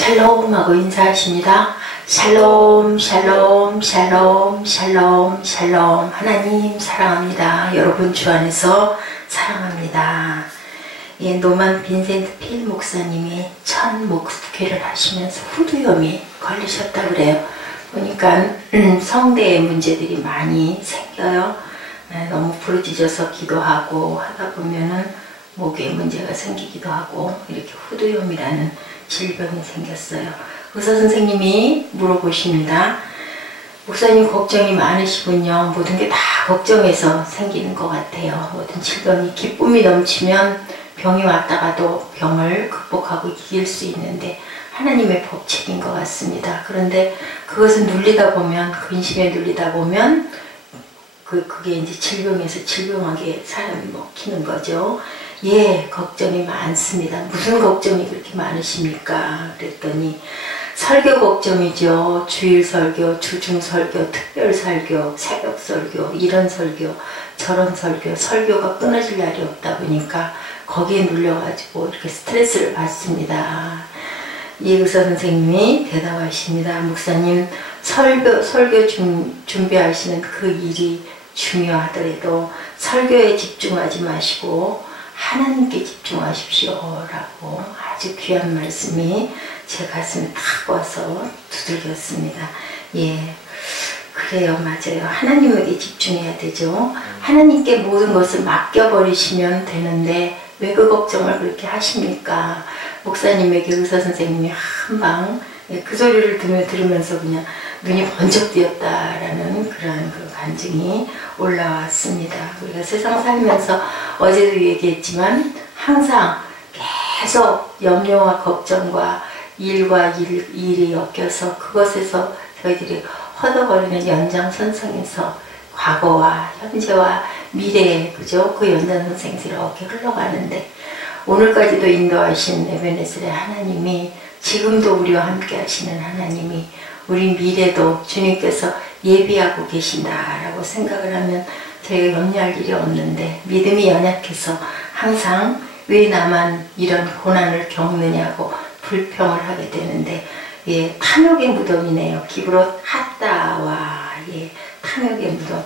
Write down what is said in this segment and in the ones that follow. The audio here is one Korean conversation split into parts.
샬롬하고 인사하십니다. 샬롬 샬롬 샬롬 샬롬 샬롬. 하나님 사랑합니다. 여러분 주 안에서 사랑합니다. 예, 노만 빈센트 필 목사님이 첫 목회를 하시면서 후두염이 걸리셨다 그래요. 보니까 성대에 문제들이 많이 생겨요. 너무 부르짖어서 기도하고 하다 보면은 목에 문제가 생기기도 하고 이렇게 후두염이라는 질병이 생겼어요. 의사 선생님이 물어보십니다. 목사님 걱정이 많으시군요. 모든 게 다 걱정해서 생기는 것 같아요. 모든 질병이 기쁨이 넘치면 병이 왔다가도 병을 극복하고 이길 수 있는데 하나님의 법칙인 것 같습니다. 그런데 그것을 눌리다 보면, 근심에 눌리다 보면 그게 이제 질병에서 질병하게 사람이 먹히는 거죠. 예, 걱정이 많습니다. 무슨 걱정이 그렇게 많으십니까? 그랬더니 설교 걱정이죠. 주일 설교, 주중 설교, 특별 설교, 새벽 설교, 이런 설교, 저런 설교, 설교가 끊어질 날이 없다 보니까 거기에 눌려가지고 이렇게 스트레스를 받습니다. 이 의사 선생님이 대답하십니다. 목사님, 설교 준비하시는 그 일이 중요하더라도 설교에 집중하지 마시고 하나님께 집중하십시오 라고 아주 귀한 말씀이 제 가슴에 탁 와서 두들겼습니다. 예, 그래요. 맞아요. 하나님에게 집중해야 되죠. 하나님께 모든 것을 맡겨버리시면 되는데 왜 그 걱정을 그렇게 하십니까? 목사님에게 의사 선생님이 한방 그 소리를 들으면서 그냥 눈이 번쩍 뜨였다라는 그런 그 간증이 올라왔습니다. 우리가 세상 살면서 어제도 얘기했지만 항상 계속 염려와 걱정과 일과 일이 엮여서 그것에서 저희들이 허덕거리는 연장선상에서 과거와 현재와 미래, 그죠? 그 연장선상에서 이렇게 흘러가는데 오늘까지도 인도하신 에베네셀의 하나님이 지금도 우리와 함께 하시는 하나님이 우리 미래도 주님께서 예비하고 계신다라고 생각을 하면 저희가 염려할 일이 없는데 믿음이 연약해서 항상 왜 나만 이런 고난을 겪느냐고 불평을 하게 되는데 예, 탐욕의 무덤이네요. 기브롯 핫다와 예, 탐욕의 무덤.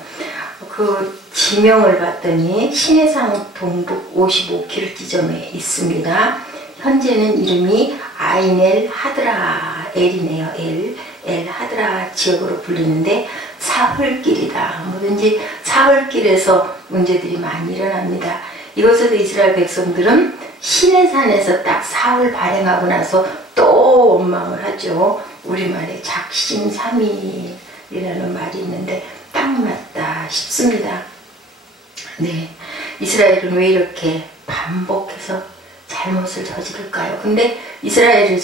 그 지명을 봤더니 신해상 동북 55km 지점에 있습니다. 현재는 이름이 아인엘 하드라 엘이네요. 엘 하드라 지역으로 불리는데 사흘길이다. 뭐든지 사흘길에서 문제들이 많이 일어납니다. 이곳에서 이스라엘 백성들은 시내산에서 딱 사흘 발행하고 나서 또 원망을 하죠. 우리말에 작심삼일이라는 말이 있는데 딱 맞다 싶습니다. 네, 이스라엘은 왜 이렇게 반복해서 잘못을 저지를까요? 근데 이스라엘을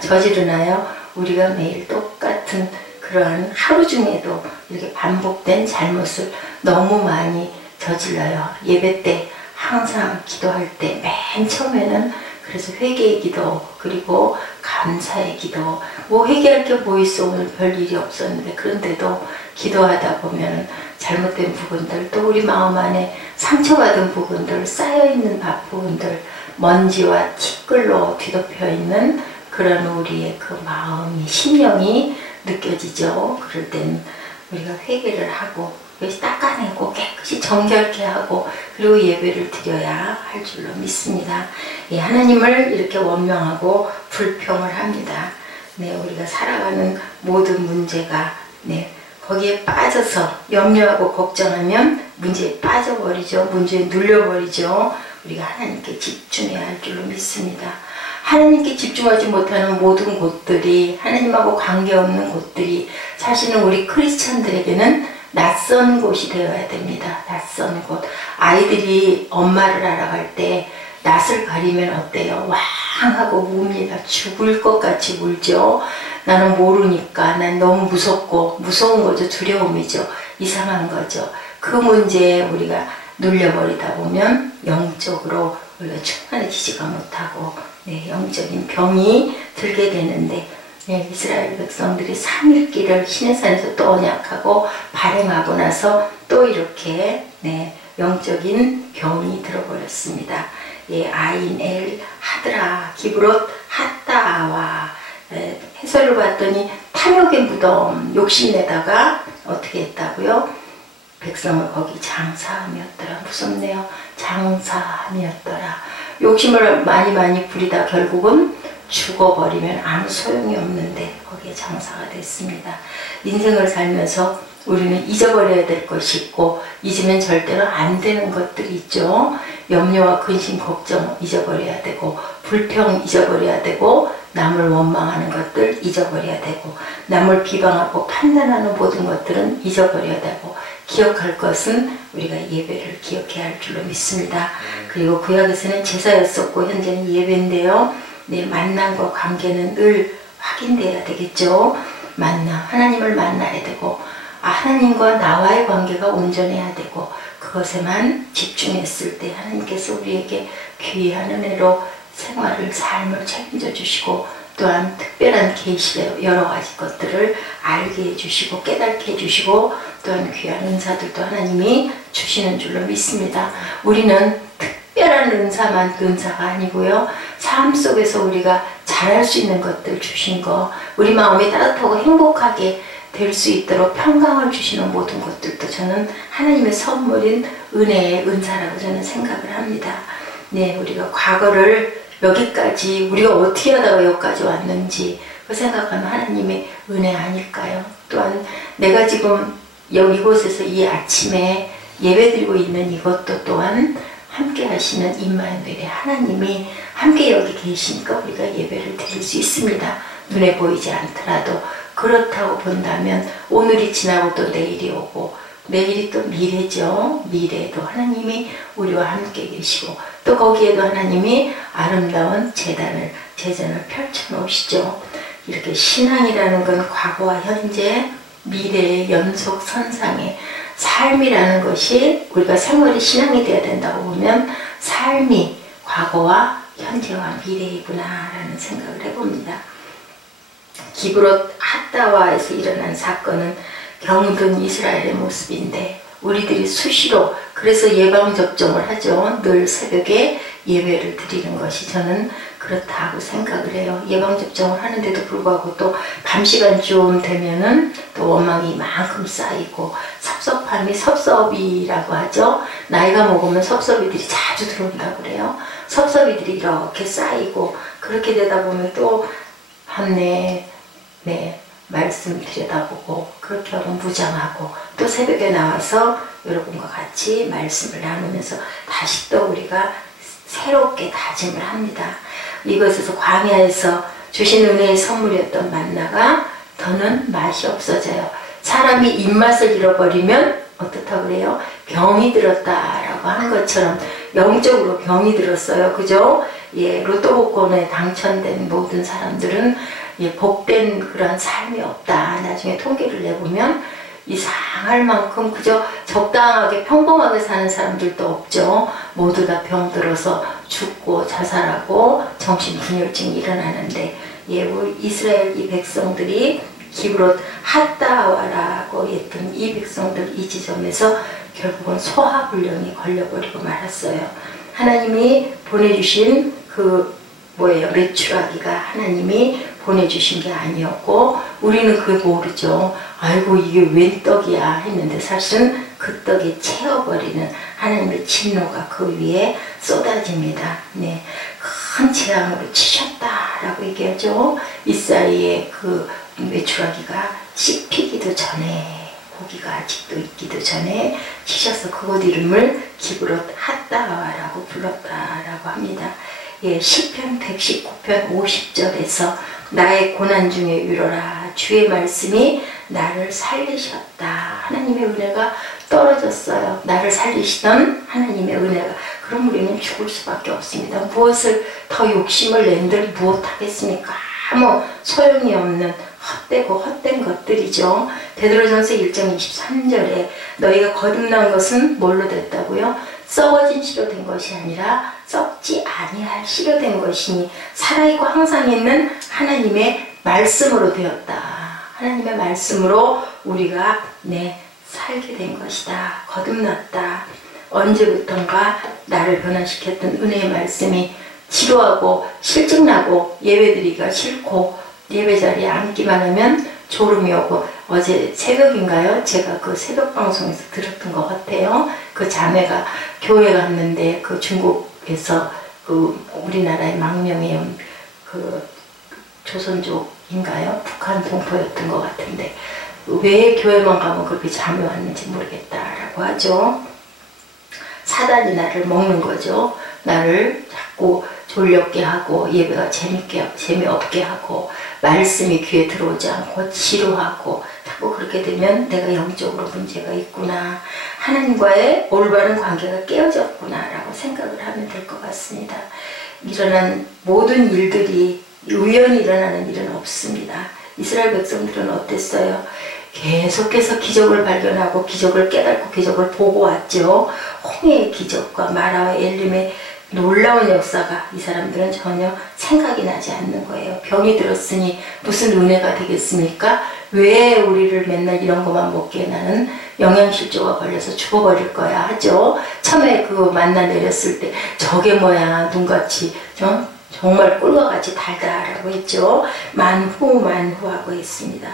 저지르나요? 우리가 매일 똑같은 그러한 하루 중에도 이렇게 반복된 잘못을 너무 많이 저질러요. 예배 때 항상 기도할 때 맨 처음에는 그래서 회개의 기도 그리고 감사의 기도 뭐 회개할 게 뭐 있어 오늘 별 일이 없었는데 그런데도 기도하다 보면 잘못된 부분들 또 우리 마음 안에 상처받은 부분들 쌓여있는 부분들 먼지와 티끌로 뒤덮여 있는 그런 우리의 그 마음이 심령이 느껴지죠. 그럴 땐 우리가 회개를 하고 그것이 닦아내고 깨끗이 정결케 하고 그리고 예배를 드려야 할 줄로 믿습니다. 예, 하나님을 이렇게 원망하고 불평을 합니다. 네, 우리가 살아가는 모든 문제가 네, 거기에 빠져서 염려하고 걱정하면 문제에 빠져버리죠. 문제에 눌려버리죠. 우리가 하나님께 집중해야 할 줄로 믿습니다. 하나님께 집중하지 못하는 모든 곳들이 하나님하고 관계없는 곳들이 사실은 우리 크리스찬들에게는 낯선 곳이 되어야 됩니다. 낯선 곳. 아이들이 엄마를 알아갈 때 낯을 가리면 어때요? 왕 하고 웁니다. 죽을 것 같이 울죠. 나는 모르니까 난 너무 무섭고 무서운 거죠. 두려움이죠. 이상한 거죠. 그 문제에 우리가 눌려버리다 보면 영적으로 우리가 충만해지지가 못하고 네, 영적인 병이 들게 되는데 네, 이스라엘 백성들이 3일길을 시내산에서 또 언약하고 발행하고 나서 또 이렇게 네, 영적인 병이 들어버렸습니다. 예, 아인 엘 하드라 기브롯 핫다와 해설을 봤더니 탐욕의 무덤, 욕심내다가 어떻게 했다고요? 백성을 거기 장사함이었더라. 무섭네요. 장사함이었더라. 욕심을 많이 부리다 결국은 죽어버리면 아무 소용이 없는데 거기에 장사가 됐습니다. 인생을 살면서 우리는 잊어버려야 될 것이 있고 잊으면 절대로 안 되는 것들이 있죠. 염려와 근심, 걱정 잊어버려야 되고, 불평 잊어버려야 되고, 남을 원망하는 것들 잊어버려야 되고, 남을 비방하고 판단하는 모든 것들은 잊어버려야 되고, 기억할 것은 우리가 예배를 기억해야 할 줄로 믿습니다. 그리고 구약에서는 제사였었고 현재는 예배인데요. 네, 만남과 관계는 늘 확인돼야 되겠죠. 하나님을 만나야 되고, 하나님과 나와의 관계가 온전해야 되고, 그것에만 집중했을 때 하나님께서 우리에게 귀한 은혜로 생활을, 삶을 책임져 주시고, 또한 특별한 계시로 여러 가지 것들을 알게 해주시고 깨닫게 해주시고, 또한 귀한 은사들도 하나님이 주시는 줄로 믿습니다. 우리는 특별한 은사만 은사가 아니고요, 삶 속에서 우리가 잘할 수 있는 것들 주신 거, 우리 마음이 따뜻하고 행복하게 될 수 있도록 평강을 주시는 모든 것들도 저는 하나님의 선물인 은혜의 은사라고 저는 생각을 합니다. 네, 우리가 과거를 여기까지 우리가 어떻게 하다가 여기까지 왔는지 그 생각하면 하나님의 은혜 아닐까요? 또한 내가 지금 이곳에서 이 아침에 예배드리고 있는 이것도 또한 함께 하시는 임마누엘의 하나님이 함께 여기 계시니까 우리가 예배를 드릴 수 있습니다. 눈에 보이지 않더라도. 그렇다고 본다면 오늘이 지나고 또 내일이 오고, 내일이 또 미래죠. 미래에도 하나님이 우리와 함께 계시고, 또 거기에도 하나님이 아름다운 제전을 펼쳐 놓으시죠. 이렇게 신앙이라는 건 과거와 현재, 미래의 연속 선상의 삶이라는 것이, 우리가 생활이 신앙이 되어야 된다고 보면 삶이 과거와 현재와 미래이구나 라는 생각을 해봅니다. 기브롯 핫다와에서 일어난 사건은 병든 이스라엘의 모습인데, 우리들이 수시로 그래서 예방접종을 하죠. 늘 새벽에 예배를 드리는 것이 저는 그렇다고 생각을 해요. 예방접종을 하는데도 불구하고 또 밤시간쯤 되면은 또 원망이 이만큼 쌓이고, 섭섭함이, 섭섭이라고 하죠. 나이가 먹으면 섭섭이들이 자주 들어온다고 그래요. 섭섭이들이 이렇게 쌓이고, 그렇게 되다 보면 또 말씀 들여다보고, 그렇게 하면 무장하고, 또 새벽에 나와서 여러분과 같이 말씀을 나누면서 다시 또 우리가 새롭게 다짐을 합니다. 이것에서 광야에서 주신 은혜의 선물이었던 만나가 더는 맛이 없어져요. 사람이 입맛을 잃어버리면 어떻다고 그래요? 병이 들었다라고 하는 것처럼 영적으로 병이 들었어요. 그죠? 예, 로또 복권에 당첨된 모든 사람들은 복된 그런 삶이 없다. 나중에 통계를 내보면 이상할 만큼 그저 적당하게 평범하게 사는 사람들도 없죠. 모두 다 병들어서 죽고 자살하고 정신분열증이 일어나는데, 우리 이스라엘 이 백성들이 기브롯 핫다와라고 했던 이 백성들 이 지점에서 결국은 소화불량이 걸려버리고 말았어요. 하나님이 보내주신 메추라기가 하나님이 보내주신 게 아니었고, 우리는 그걸 모르죠. 아이고 이게 웬 떡이야 했는데 사실은 그 떡이 채워버리는 하나님의 진노가 그 위에 쏟아집니다. 네, 큰 재앙으로 치셨다라고 얘기하죠. 이사이의 그 메추라기가 씹히기도 전에, 고기가 아직도 있기도 전에 치셔서 그곳 이름을 기브롯 핫다와라고 불렀다라고 합니다. 시편 119편 50절에서 나의 고난 중에 위로라, 주의 말씀이 나를 살리셨다. 하나님의 은혜가 떨어졌어요. 나를 살리시던 하나님의 은혜가. 그럼 우리는 죽을 수밖에 없습니다. 무엇을 더 욕심을 낸들 무엇하겠습니까? 아무 소용이 없는 헛되고 헛된 것들이죠. 베드로전서 1장 23절에 너희가 거듭난 것은 뭘로 됐다고요? 썩어진 씨로 된 것이 아니라 썩지 아니할 씨로 된 것이니 살아있고 항상 있는 하나님의 말씀으로 되었다. 하나님의 말씀으로 우리가 살게 된 것이다. 거듭났다. 언제부턴가 나를 변화시켰던 은혜의 말씀이 지루하고 실증나고 예배드리기가 싫고 예배 자리에 앉기만 하면 졸음이 오고, 어제 새벽인가요? 제가 그 새벽 방송에서 들었던 것 같아요. 그 자매가 교회 갔는데 그 중국에서 그 우리나라의 망명에 온 그 조선족인가요? 북한 동포였던 것 같은데 왜 교회만 가면 그렇게 잠이 왔는지 모르겠다라고 하죠. 사단이 나를 먹는 거죠. 나를 자꾸 졸렵게 하고 예배가 재미없게 하고 말씀이 귀에 들어오지 않고 지루하고 자꾸 그렇게 되면 내가 영적으로 문제가 있구나, 하나님과의 올바른 관계가 깨어졌구나 라고 생각을 하면 될 것 같습니다. 일어난 모든 일들이 우연히 일어나는 일은 없습니다. 이스라엘 백성들은 어땠어요? 계속해서 기적을 발견하고 기적을 깨닫고 기적을 보고 왔죠. 홍해의 기적과 마라와 엘림의 놀라운 역사가 이 사람들은 전혀 생각이 나지 않는 거예요. 병이 들었으니 무슨 은혜가 되겠습니까? 왜 우리를 맨날 이런 것만 먹게, 나는 영양실조가 걸려서 죽어버릴 거야 하죠. 처음에 그 만나 내렸을 때 저게 뭐야, 눈같이 정말 꿀과 같이 달다라고 했죠. 만후하고 했습니다.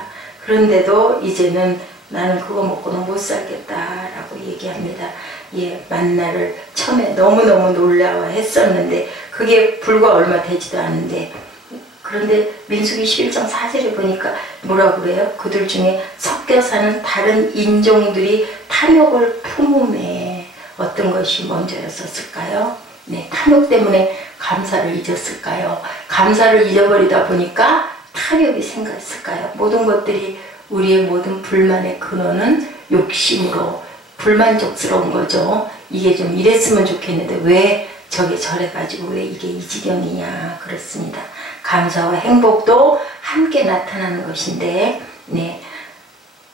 그런데도 이제는 나는 그거 먹고는 못 살겠다라고 얘기합니다. 예, 만나를 처음에 너무너무 놀라워했었는데 그게 불과 얼마 되지도 않은데, 그런데 민수기 11장 4절에 보니까 뭐라고 그래요? 그들 중에 섞여 사는 다른 인종들이 탐욕을 품음에 어떤 것이 먼저였었을까요? 네, 탐욕 때문에 감사를 잊었을까요? 감사를 잊어버리다 보니까 탐욕이 생겼을까요? 모든 것들이, 우리의 모든 불만의 근원은 욕심으로 불만족스러운 거죠. 이게 좀 이랬으면 좋겠는데 왜 저게 저래가지고 왜 이게 이 지경이냐, 그렇습니다. 감사와 행복도 함께 나타나는 것인데, 네,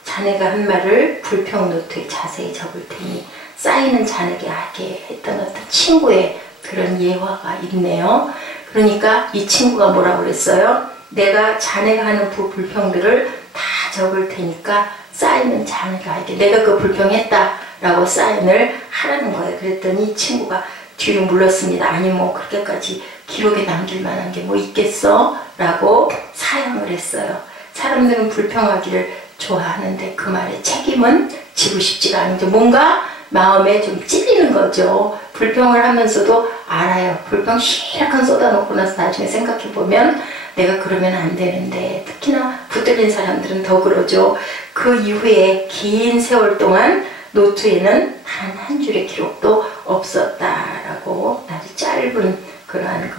자네가 한 말을 불평 노트에 자세히 적을 테니 쌓이는 자네에게 하게 했던 어떤 친구의 그런 예화가 있네요. 그러니까 이 친구가 뭐라고 그랬어요? 내가 자네가 하는 불평들을 다 적을 테니까 사인은 자네가 할게. 내가 그 불평했다라고 사인을 하라는 거예요. 그랬더니 이 친구가 뒤로 물렀습니다. 아니 뭐 그렇게까지 기록에 남길 만한 게 뭐 있겠어? 라고 사양을 했어요. 사람들은 불평하기를 좋아하는데 그 말에 책임은 지고 싶지가 않은데 뭔가 마음에 좀 찔리는 거죠. 불평을 하면서도 알아요. 불평 실컷 쏟아놓고 나서 나중에 생각해보면 내가 그러면 안 되는데, 특히나 붙들린 사람들은 더 그러죠. 그 이후에 긴 세월 동안 노트에는 단 한 줄의 기록도 없었다라고 아주 짧은 그러한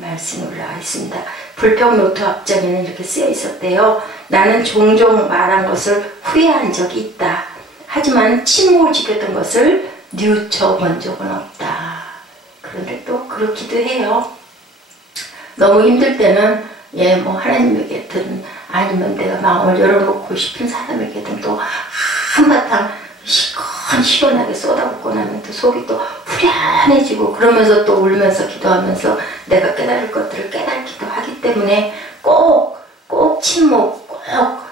말씀이 올라와 있습니다. 불평 노트 앞장에는 이렇게 쓰여 있었대요. 나는 종종 말한 것을 후회한 적이 있다. 하지만 침묵을 지켰던 것을 뉘우쳐본 적은 없다. 그런데 또 그렇기도 해요. 너무 힘들 때는 뭐 하나님에게든 아니면 내가 마음을 열어놓고 싶은 사람에게든 또 한바탕 시원하게 쏟아붓고 나면 또 속이 또 후련해지고, 그러면서 또 울면서 기도하면서 내가 깨달을 것들을 깨닫기도 하기 때문에 꼭 침묵, 꼭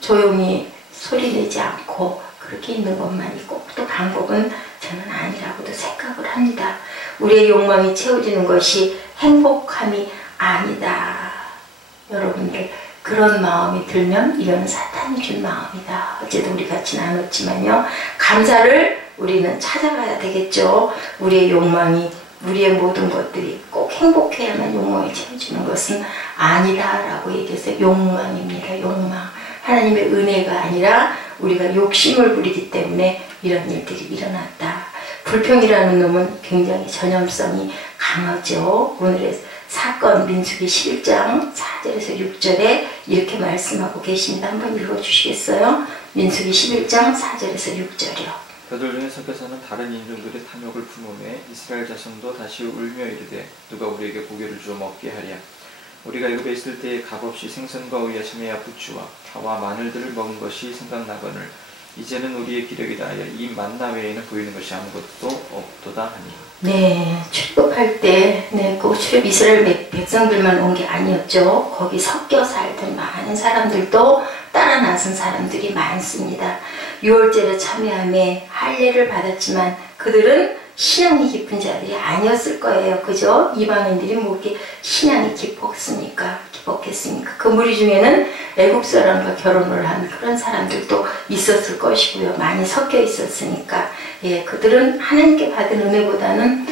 조용히 소리내지 않고 그렇게 있는 것만이 꼭 또 방법은 저는 아니라고도 생각을 합니다. 우리의 욕망이 채워지는 것이 행복함이 아니다. 여러분들 그런 마음이 들면 이건 사탄이 준 마음이다. 어제도 우리 같이 나눴지만요. 감사를 우리는 찾아가야 되겠죠. 우리의 욕망이, 우리의 모든 것들이 꼭 행복해야만 욕망이 채워지는 것은 아니다라고 얘기해서 욕망입니다. 욕망. 하나님의 은혜가 아니라 우리가 욕심을 부리기 때문에 이런 일들이 일어났다. 불평이라는 놈은 굉장히 전염성이 강하죠. 오늘의 사건 민수기 11장 4절에서 6절에 이렇게 말씀하고 계십니다. 한번 읽어주시겠어요? 민수기 11장 4절에서 6절이요. 그들 중에 섞여 사는 다른 인종들의 탐욕을 품음에 이스라엘 자손도 다시 울며 이르되 누가 우리에게 고기를 주어 먹게 하랴. 우리가 애굽에 있을 때에 값없이 생선과 의야 참외와 부추와 파와 마늘들을 먹은 것이 생각나거늘 이제는 우리의 기력이다 하여 이 만나 외에는 보이는 것이 아무것도 없도다 하니. 네, 출애굽할 때, 그 출애굽 이스라엘 백성들만 온 게 아니었죠. 거기 섞여 살던 많은 사람들도 따라 나선 사람들이 많습니다. 유월절에 참여함에 할례를 받았지만 그들은 신앙이 깊은 자들이 아니었을 거예요. 그죠? 이방인들이 뭐 이렇게 신앙이 깊었겠습니까? 그 무리 중에는 애굽 사람과 결혼을 한 그런 사람들도 있었을 것이고요. 많이 섞여 있었으니까. 예, 그들은 하나님께 받은 은혜보다는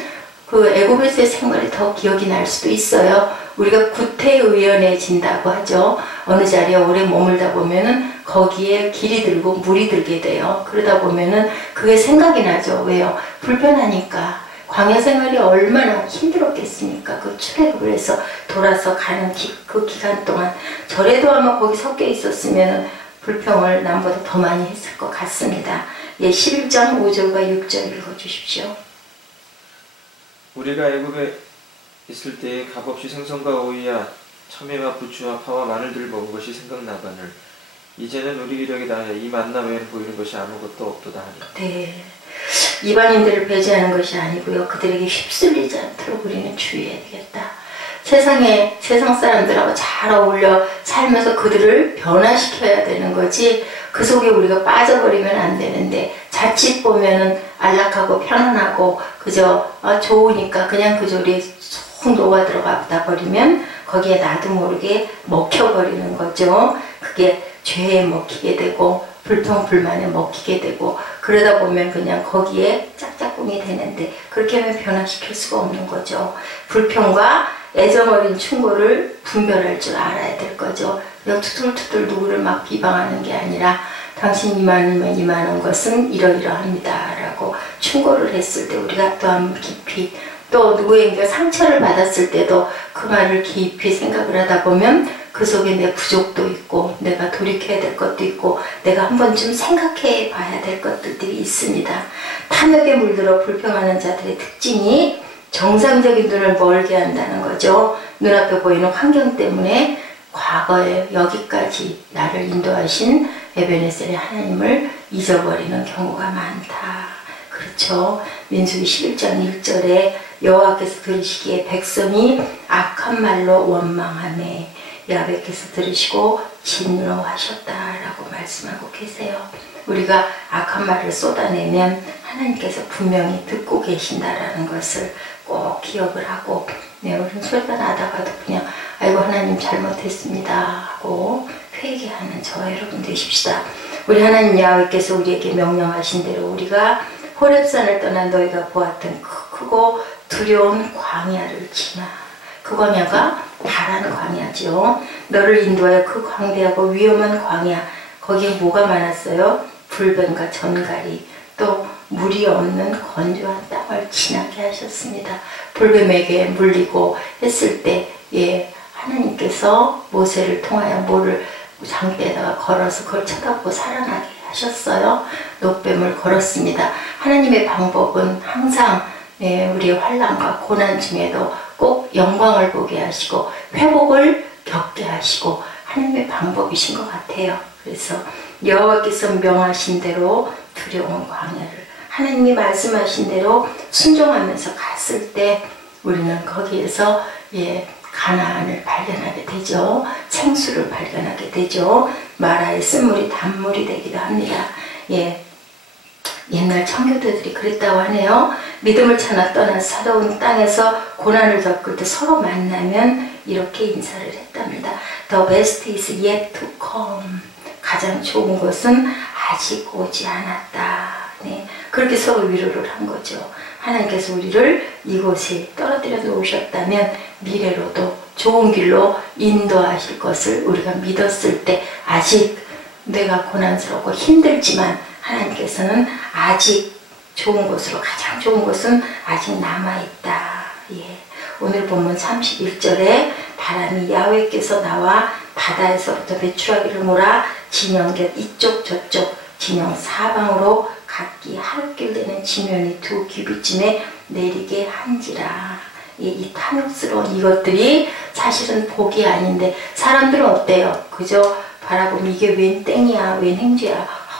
그 애굽에서의 생활이 더 기억이 날 수도 있어요. 우리가 구태의연해진다고 하죠. 어느 자리에 오래 머물다 보면은 거기에 길이 들고 물이 들게 돼요. 그러다 보면은 그게 생각이 나죠. 왜요? 불편하니까. 광야 생활이 얼마나 힘들었겠습니까? 그 출애굽을 해서 돌아서 가는 그 기간 동안 저래도 아마 거기 섞여 있었으면은 불평을 남보다 더 많이 했을 것 같습니다. 예, 11장 5절과 6절 읽어주십시오. 우리가 애굽에 있을 때에 값없이 생선과 오이와 참외와 부추와 파와 마늘들을 먹은 것이 생각나거늘 이제는 우리 이력에 다하여 이 만나 외에는 보이는 것이 아무것도 없도다 하니. 네, 이방인들을 배제하는 것이 아니고요. 그들에게 휩쓸리지 않도록 우리는 주의해야 되겠다. 세상 사람들하고 잘 어울려 살면서 그들을 변화시켜야 되는 거지 그 속에 우리가 빠져버리면 안 되는데 자칫 보면은 안락하고 편안하고 그저 좋으니까 그냥 그 조리에 쏙 녹아 들어가다 버리면 거기에 나도 모르게 먹혀버리는 거죠. 그게 죄에 먹히게 되고 불평불만에 먹히게 되고 그러다 보면 그냥 거기에 짝짝꿍이 되는데 그렇게 하면 변화시킬 수가 없는 거죠. 불평과 애정어린 충고를 분별할 줄 알아야 될 거죠. 투덜투덜 누구를 막 비방하는 게 아니라 당신 이만이면 이만한 것은 이러이러합니다 라고 충고를 했을 때 우리가 또한 깊이 또 누구에게 상처를 받았을 때도 그 말을 깊이 생각을 하다 보면 그 속에 내 부족도 있고 내가 돌이켜야 될 것도 있고 내가 한 번쯤 생각해 봐야 될 것들이 있습니다. 탐욕에 물들어 불평하는 자들의 특징이 정상적인 눈을 멀게 한다는 거죠. 눈앞에 보이는 환경 때문에 과거에 여기까지 나를 인도하신 에베네셀의 하나님을 잊어버리는 경우가 많다. 그렇죠. 민수기 11장 1절에 여호와께서 들으시기에 백성이 악한 말로 원망하매 야훼께서 들으시고 진노하셨다라고 말씀하고 계세요. 우리가 악한 말을 쏟아내면 하나님께서 분명히 듣고 계신다라는 것을 꼭 기억을 하고 우리는 소리가 나다가도 그냥 아이고 하나님 잘못했습니다 하고 회개하는 저와 여러분 되십시다. 우리 하나님 야훼께서 우리에게 명령하신 대로 우리가 호렙산을 떠난 너희가 보았던 크고 두려운 광야를 지나 그 광야가 바라는 광야죠. 너를 인도하여 그 광대하고 위험한 광야 거기에 뭐가 많았어요? 불뱀과 전갈이 또 물이 없는 건조한 땅을 지나게 하셨습니다. 불뱀에게 물리고 했을 때 하나님께서 모세를 통하여 모를 장대에다가 걸어서 그걸 쳐다보고 살아나게 하셨어요. 녹뱀을 걸었습니다. 하나님의 방법은 항상 우리의 환난과 고난 중에도 꼭 영광을 보게 하시고 회복을 겪게 하시고 하나님의 방법이신 것 같아요. 그래서 여호와께서 명하신 대로 두려운 광야를 하나님이 말씀하신 대로 순종하면서 갔을 때 우리는 거기에서 가나안을 발견하게 되죠. 생수를 발견하게 되죠. 마라의 쓴물이 단물이 되기도 합니다. 옛날 청교도들이 그랬다고 하네요. 믿음을 찾아 떠난 서러운 땅에서 고난을 겪을 때 서로 만나면 이렇게 인사를 했답니다. The best is yet to come. 가장 좋은 것은 아직 오지 않았다. 그렇게 서로 위로를 한 거죠. 하나님께서 우리를 이곳에 떨어뜨려 놓으셨다면 미래로도 좋은 길로 인도하실 것을 우리가 믿었을 때 아직 내가 고난스럽고 힘들지만 하나님께서는 아직 좋은 것으로 가장 좋은 것은 아직 남아있다. 오늘 본문 31절에 바람이 야훼께서 나와 바다에서부터 메추라기를 몰아 진영 곁 이쪽 저쪽 진영 사방으로 각기 하루길 되는 지면이 2규빗쯤에 내리게 한지라. 이 탐욕스러운 이것들이 사실은 복이 아닌데 사람들은 어때요? 그저 바라보면 이게 웬 땡이야 웬 행주야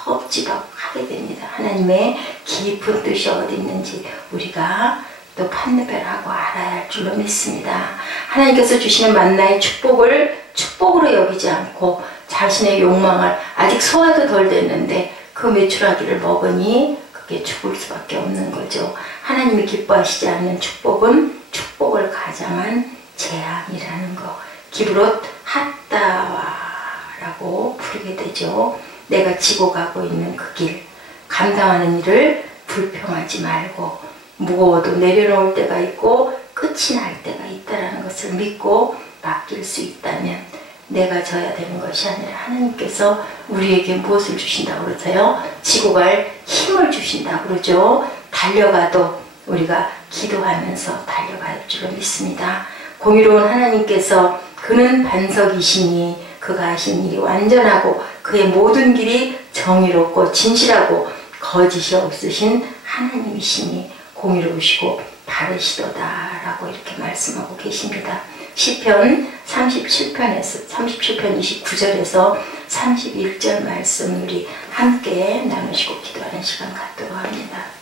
허겁지겁 하게 됩니다. 하나님의 깊은 뜻이 어디 있는지 우리가 또 판별하고 알아야 할 줄로 믿습니다. 하나님께서 주시는 만나의 축복을 축복으로 여기지 않고 자신의 욕망을 아직 소화도 덜 됐는데 그 메추라기를 먹으니 그게 죽을 수밖에 없는 거죠. 하나님이 기뻐하시지 않는 축복은 축복을 가장한 재앙이라는 거. 기브롯 핫다와라고 부르게 되죠. 내가 지고 가고 있는 그 길, 감당하는 일을 불평하지 말고 무거워도 내려놓을 때가 있고 끝이 날 때가 있다는 것을 믿고 맡길 수 있다면 내가 져야 되는 것이 아니라 하나님께서 우리에게 무엇을 주신다고 그러세요? 지고 갈 힘을 주신다고 그러죠. 달려가도 우리가 기도하면서 달려갈 줄로 믿습니다. 공의로운 하나님께서 그는 반석이시니 그가 하신 일이 완전하고 그의 모든 길이 정의롭고 진실하고 거짓이 없으신 하나님이시니 공의로우시고 바르시도다 라고 이렇게 말씀하고 계십니다. 시편 37편 29절에서 31절 말씀 우리 함께 나누시고 기도하는 시간 갖도록 합니다.